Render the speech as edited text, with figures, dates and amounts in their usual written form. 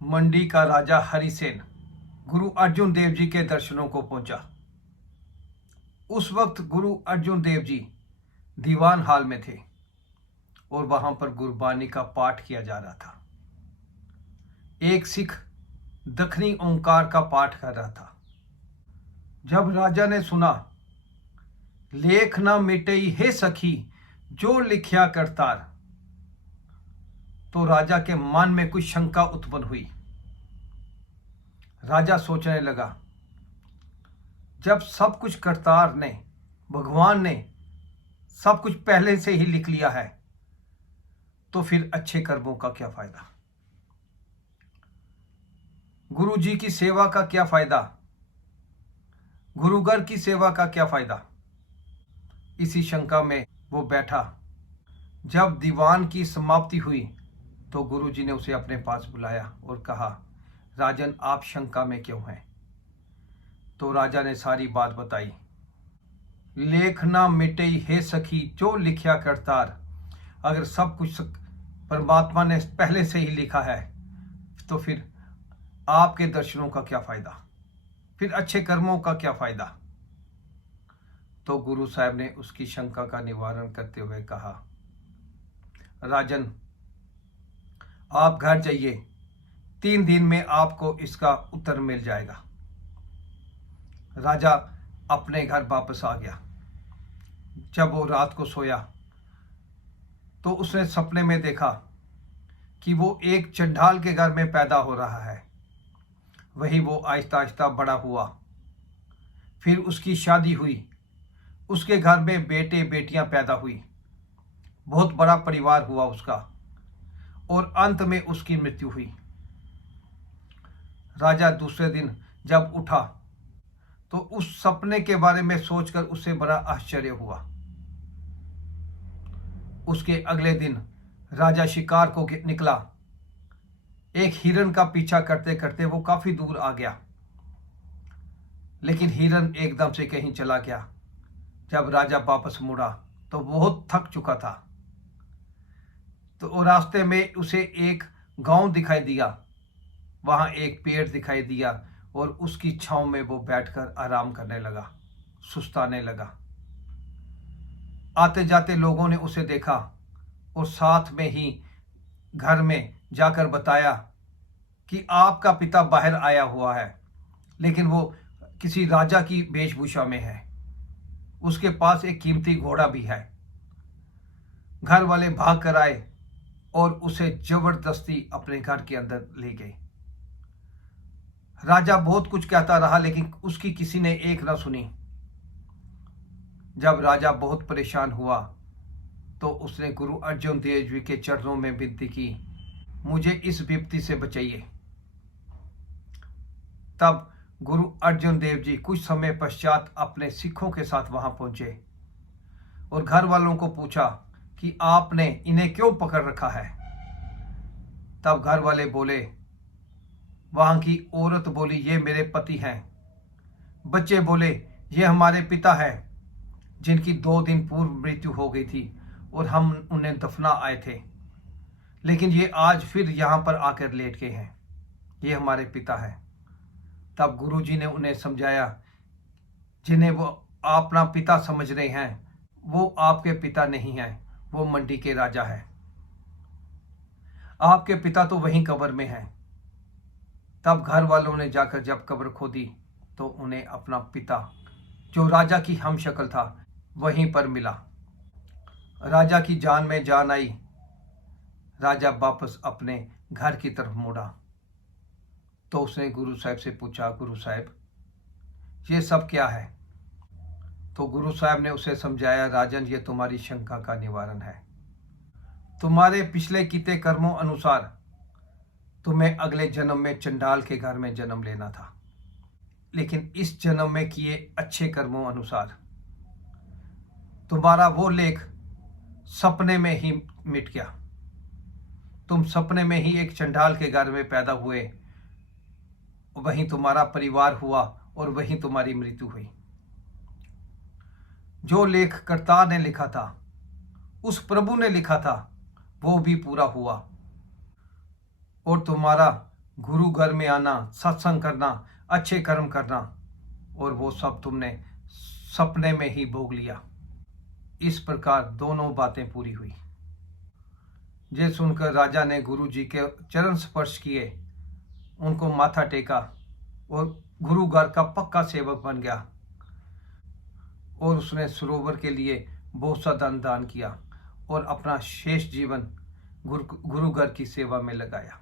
मंडी का राजा हरिसेन गुरु अर्जुन देव जी के दर्शनों को पहुंचा। उस वक्त गुरु अर्जुन देव जी दीवान हाल में थे और वहां पर गुरबानी का पाठ किया जा रहा था। एक सिख दखनी ओंकार का पाठ कर रहा था। जब राजा ने सुना, लेख ना मिटई हे सखी जो लिखया करतार, तो राजा के मन में कुछ शंका उत्पन्न हुई। राजा सोचने लगा, जब सब कुछ करतार ने, भगवान ने सब कुछ पहले से ही लिख लिया है, तो फिर अच्छे कर्मों का क्या फायदा, गुरु जी की सेवा का क्या फायदा, गुरुगर की सेवा का क्या फायदा। इसी शंका में वो बैठा। जब दीवान की समाप्ति हुई तो गुरु जी ने उसे अपने पास बुलाया और कहा, राजन आप शंका में क्यों हैं। तो राजा ने सारी बात बताई। लेख ना मिटई हे सखी जो लिखया करतार, अगर सब कुछ परमात्मा ने पहले से ही लिखा है तो फिर आपके दर्शनों का क्या फायदा, फिर अच्छे कर्मों का क्या फायदा। तो गुरु साहब ने उसकी शंका का निवारण करते हुए कहा, राजन आप घर जाइए, 3 दिन में आपको इसका उत्तर मिल जाएगा। राजा अपने घर वापस आ गया। जब वो रात को सोया तो उसने सपने में देखा कि वो एक चंडाल के घर में पैदा हो रहा है। वही वो आहिस्ता आहिस्ता बड़ा हुआ, फिर उसकी शादी हुई, उसके घर में बेटे बेटियां पैदा हुई, बहुत बड़ा परिवार हुआ उसका, और अंत में उसकी मृत्यु हुई। राजा दूसरे दिन जब उठा तो उस सपने के बारे में सोचकर उसे बड़ा आश्चर्य हुआ। उसके अगले दिन राजा शिकार को निकला। एक हिरन का पीछा करते करते वो काफी दूर आ गया, लेकिन हिरन एकदम से कहीं चला गया। जब राजा वापस मुड़ा तो बहुत थक चुका था। तो रास्ते में उसे एक गांव दिखाई दिया। वहां एक पेड़ दिखाई दिया और उसकी छांव में वो बैठकर आराम करने लगा, सुस्ताने लगा। आते जाते लोगों ने उसे देखा और साथ में ही घर में जाकर बताया कि आपका पिता बाहर आया हुआ है, लेकिन वो किसी राजा की वेशभूषा में है, उसके पास एक कीमती घोड़ा भी है। घर वाले भाग कर आए और उसे जबरदस्ती अपने घर के अंदर ले गए। राजा बहुत कुछ कहता रहा, लेकिन उसकी किसी ने एक ना सुनी। जब राजा बहुत परेशान हुआ तो उसने गुरु अर्जुन देव जी के चरणों में विनती की, मुझे इस विपत्ति से बचाइए। तब गुरु अर्जुन देव जी कुछ समय पश्चात अपने सिखों के साथ वहां पहुंचे और घर वालों को पूछा कि आपने इन्हें क्यों पकड़ रखा है। तब घर वाले बोले, वहां की औरत बोली, ये मेरे पति हैं। बच्चे बोले, ये हमारे पिता हैं जिनकी 2 दिन पूर्व मृत्यु हो गई थी और हम उन्हें दफना आए थे, लेकिन ये आज फिर यहां पर आकर लेट गए हैं, ये हमारे पिता हैं। तब गुरु जी ने उन्हें समझाया, जिन्हें वो अपना पिता समझ रहे हैं वो आपके पिता नहीं हैं, वो मंडी के राजा हैं। आपके पिता तो वहीं कब्र में हैं। तब घर वालों ने जाकर जब कब्र खोदी तो उन्हें अपना पिता, जो राजा की हमशक्ल था, वहीं पर मिला। राजा की जान में जान आई। राजा वापस अपने घर की तरफ मुड़ा तो उसने गुरु साहब से पूछा, गुरु साहब ये सब क्या है। तो गुरु साहब ने उसे समझाया, राजन ये तुम्हारी शंका का निवारण है। तुम्हारे पिछले किए कर्मों अनुसार तुम्हें अगले जन्म में चंडाल के घर में जन्म लेना था, लेकिन इस जन्म में किए अच्छे कर्मों अनुसार तुम्हारा वो लेख सपने में ही मिट गया। तुम सपने में ही एक चंडाल के घर में पैदा हुए, वहीं तुम्हारा परिवार हुआ और वहीं तुम्हारी मृत्यु हुई। जो लेख करतार ने लिखा था, उस प्रभु ने लिखा था, वो भी पूरा हुआ और तुम्हारा गुरु घर में आना, सत्संग करना, अच्छे कर्म करना, और वो सब तुमने सपने में ही भोग लिया। इस प्रकार दोनों बातें पूरी हुई। ये सुनकर राजा ने गुरु जी के चरण स्पर्श किए, उनको माथा टेका और गुरु घर का पक्का सेवक बन गया। और उसने सरोवर के लिए बहुत सा दान किया और अपना शेष जीवन गुरु घर की सेवा में लगाया।